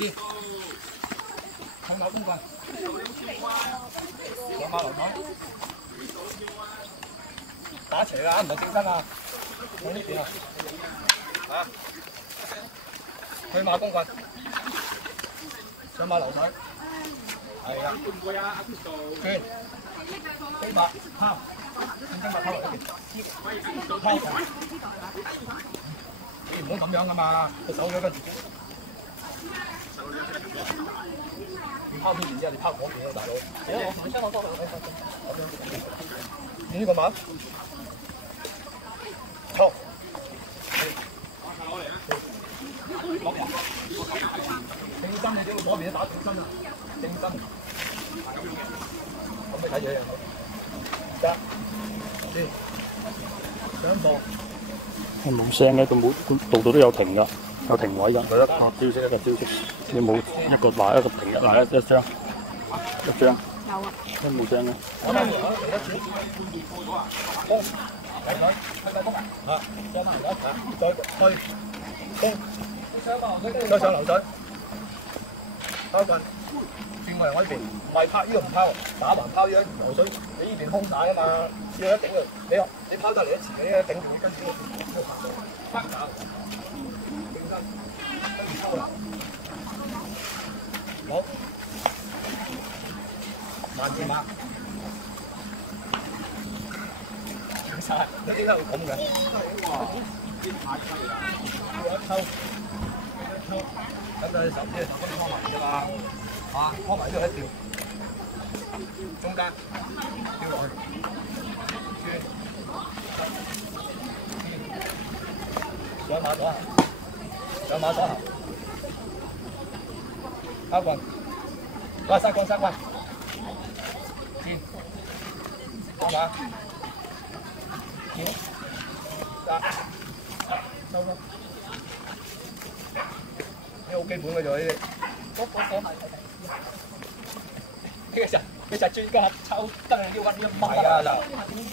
知。向馬公棍，上馬流台，打斜啦，唔係正身啊！向呢邊啊！啊！去馬公棍，上馬流台，係啊！轉，飛馬拋，正正馬拋落呢邊，拋球。你唔好咁樣噶嘛，個手咗跟住。你拋邊邊啫？你拋嗰邊啊，大佬。我唔想我多你呢個馬？好。落人。正身你點會嗰邊打正身啊？正身。咁你睇嘢啊？得。先。上步。冇聲嘅，佢冇度度都有停㗎，有停位㗎。佢招式一個招式，你冇一個話一個停嗱一張，有啊，都冇聲嘅。嚟得錢。攻，嚟女，係攻啊！上埋流水，再推，攻，再上流水，拋棍，轉過嚟我呢邊，唔係拋呢個唔拋，打橫拋呢流水，你呢邊空晒啊嘛，要一頂佢，你拋得嚟一前，你頂住跟住拍手，正身，跟住抽啦，好，慢字馬。有啲都係咁嘅，抽，咁就手即係手拖埋㗎嘛，啊，拖埋呢度一掉，中間掉落去，轉，上馬左後，上馬左後，拋棍，哇，殺棍，轉，放馬。收咗，呢好基本嘅啫呢啲。其實專家抽得要揾一米啊嗱，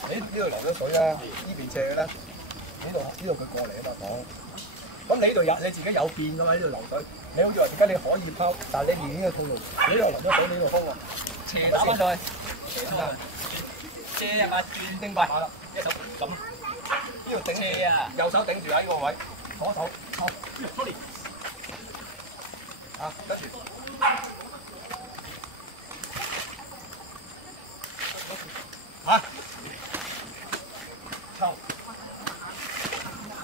你呢度流咗水啦，呢邊斜嘅啦，呢度佢過嚟啊嘛講。咁你呢度有你自己有變㗎嘛？呢度流水，你好似話而家你可以拋，但係你面呢個通路，你呢度流咗水，你呢度空喎，斜打翻上去，斜入啊轉正幣，一手咁。呢度頂啊！右手頂住喺呢個位，左手抽，啊，跟住，嚇，抽，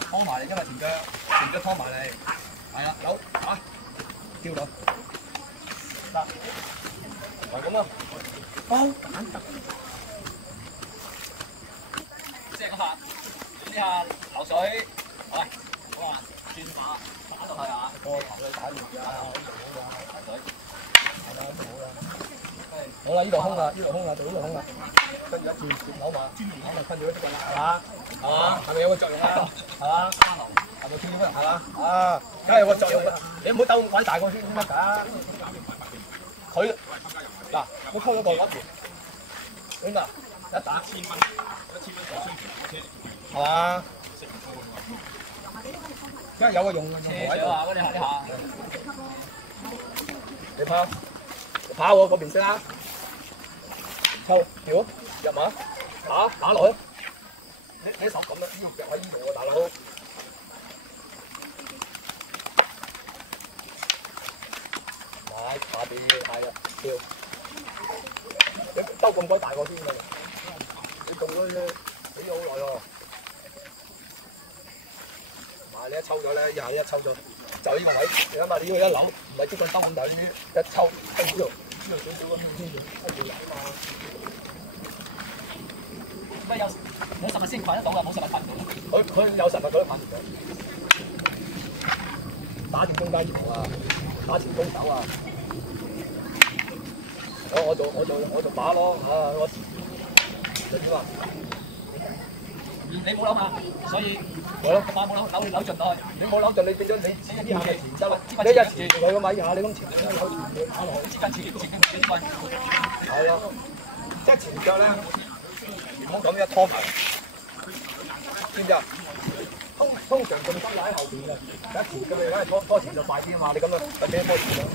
拖埋嚟，因為前腳拖埋嚟，係啦，有嚇，跳到，得，就咁咯，包蛋特，即係嗰下。呢下流水，喂，好啊，轉馬打落去啊，個頭去打住啊，排水，係啦，好啦，好啦，呢度空啦，呢度空啦，到呢度空啦，跟住一轉扭馬，咁咪跟住嗰啲㗎啦，係嘛？係咪有個作用啊？係嘛？係咪跳咗係嘛？啊，梗係有個作用啦，你唔好兜咁鬼大個先得㗎。佢嗱，我溝咗個嗰條，點啊？一打1000蚊就雙條車。係嘛？梗係有個用嘅位喺度。你拋喎嗰邊先啦。抽條入馬，打落去。你手咁樣，呢個腳喺呢度喎，大佬。係下邊係啊，跳。你兜咁鬼大個先㗎，你動咗啫。死咗好耐喎！嗱，你一抽咗咧，一下一抽咗，就呢個位，你諗下，你呢個一扭，唔係即棍兜咁大，一抽喺呢度少少咁先至一條嚟啊嘛。乜有實物先辦得到㗎？冇實物辦唔到。佢有實物佢都辦唔到。打住中間搖啊，打前攻手啊！我做把咯嚇，我點啊？你冇扭嘛，所以係咯，馬冇扭盡落去。你冇扭盡，你變咗你呢下係前側，你一前佢個米下，你咁前扭前佢打落去，接近前棍。係咯，即係前腳咧，唔好咁一拖埋，知唔知啊？空通常重心喺後邊嘅，一前咁你梗係拖前就快啲啊嘛，你咁樣咩拖前咯？